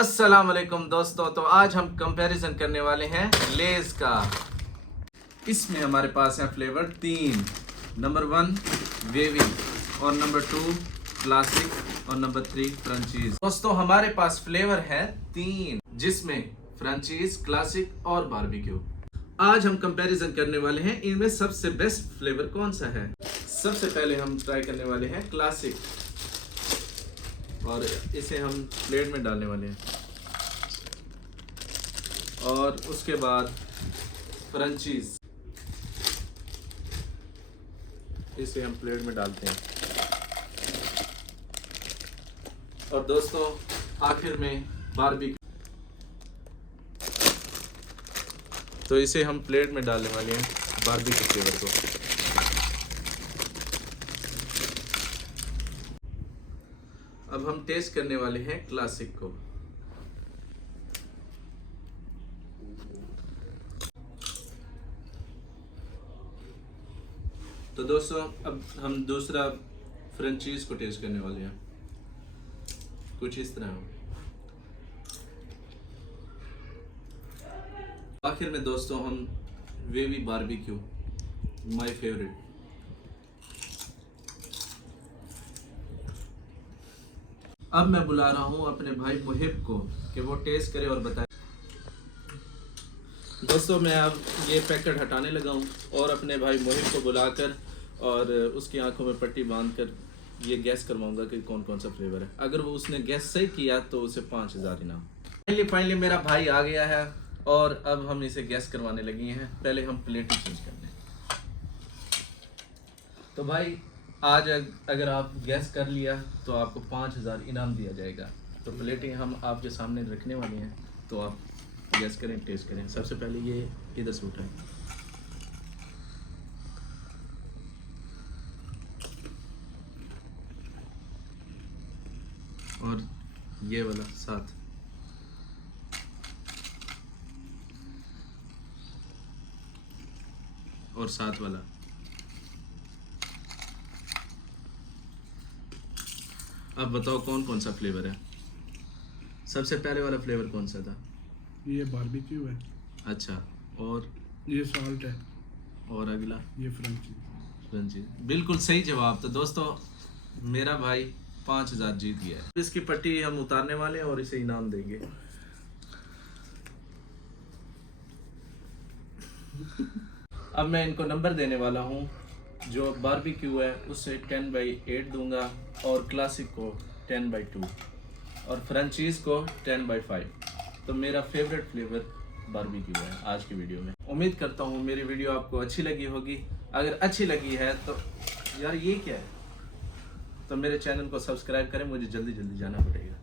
अस्सलाम वालेकुम दोस्तों। तो आज हम कंपैरिजन करने वाले हैं लेज का। इसमें हमारे पास है फ्लेवर 3। नंबर 1 वेवी और नंबर 2 क्लासिक और नंबर 3 फ्रेंचीज। दोस्तों हमारे पास फ्लेवर है 3 जिसमें फ्रेंचीज, क्लासिक और बारबेक्यू। आज हम कंपैरिजन करने वाले हैं इनमें सबसे बेस्ट फ्लेवर कौन सा है। सबसे पहले हम ट्राई करने वाले हैं क्लासिक और इसे हम प्लेट में डालने वाले हैं और उसके बाद फ्रेंचीज इसे हम प्लेट में डालते हैं और दोस्तों आखिर में बारबेक्यू। तो इसे हम प्लेट में डालने वाले हैं बारबेक्यू फ्लेवर को। अब हम टेस्ट करने वाले हैं क्लासिक को। तो दोस्तों अब हम दूसरा फ्रेंचीज को टेस्ट करने वाले हैं। कुछ इस तरह। आखिर में दोस्तों हम वेवी बारबेक्यू, माय फेवरेट। अब मैं बुला रहा हूँ अपने भाई मुहिब को कि वो टेस्ट करे और बताए। दोस्तों मैं अब ये पैकेट हटाने लगा हूँ और अपने भाई मुहिब को बुलाकर और उसकी आंखों में पट्टी बांधकर ये गैस करवाऊंगा कि कौन कौन सा फ्लेवर है। अगर वो उसने गैस सही किया तो उसे 5000 इनाम। फाइनली मेरा भाई आ गया है और अब हम इसे गैस करवाने लगे हैं। पहले हम प्लेट चेंज कर लें। तो भाई आज अगर आप गैस कर लिया तो आपको 5000 इनाम दिया जाएगा। तो प्लेटें हम आपके सामने रखने वाले हैं, तो आप गैस करें, टेस्ट करें। सबसे पहले ये इधर से उठाएं और ये वाला साथ। और साथ वाला। अब बताओ कौन कौन सा फ्लेवर है। सबसे पहले वाला फ्लेवर कौन सा था? ये बारबेक्यू है। अच्छा, और ये सॉल्ट है। और अगला ये फ्रेंची। बिल्कुल सही जवाब। तो दोस्तों मेरा भाई 5000 जीत गया है। इसकी पट्टी हम उतारने वाले हैं और इसे इनाम देंगे। अब मैं इनको नंबर देने वाला हूँ। जो बारबेक्यू है उससे 10/8 दूंगा और क्लासिक को 10/2 और फ्रेंचीज को 10/5। तो मेरा फेवरेट फ्लेवर बारबेक्यू है आज की वीडियो में। उम्मीद करता हूँ मेरी वीडियो आपको अच्छी लगी होगी। अगर अच्छी लगी है तो यार ये क्या है, तो मेरे चैनल को सब्सक्राइब करें, मुझे जल्दी जाना पड़ेगा।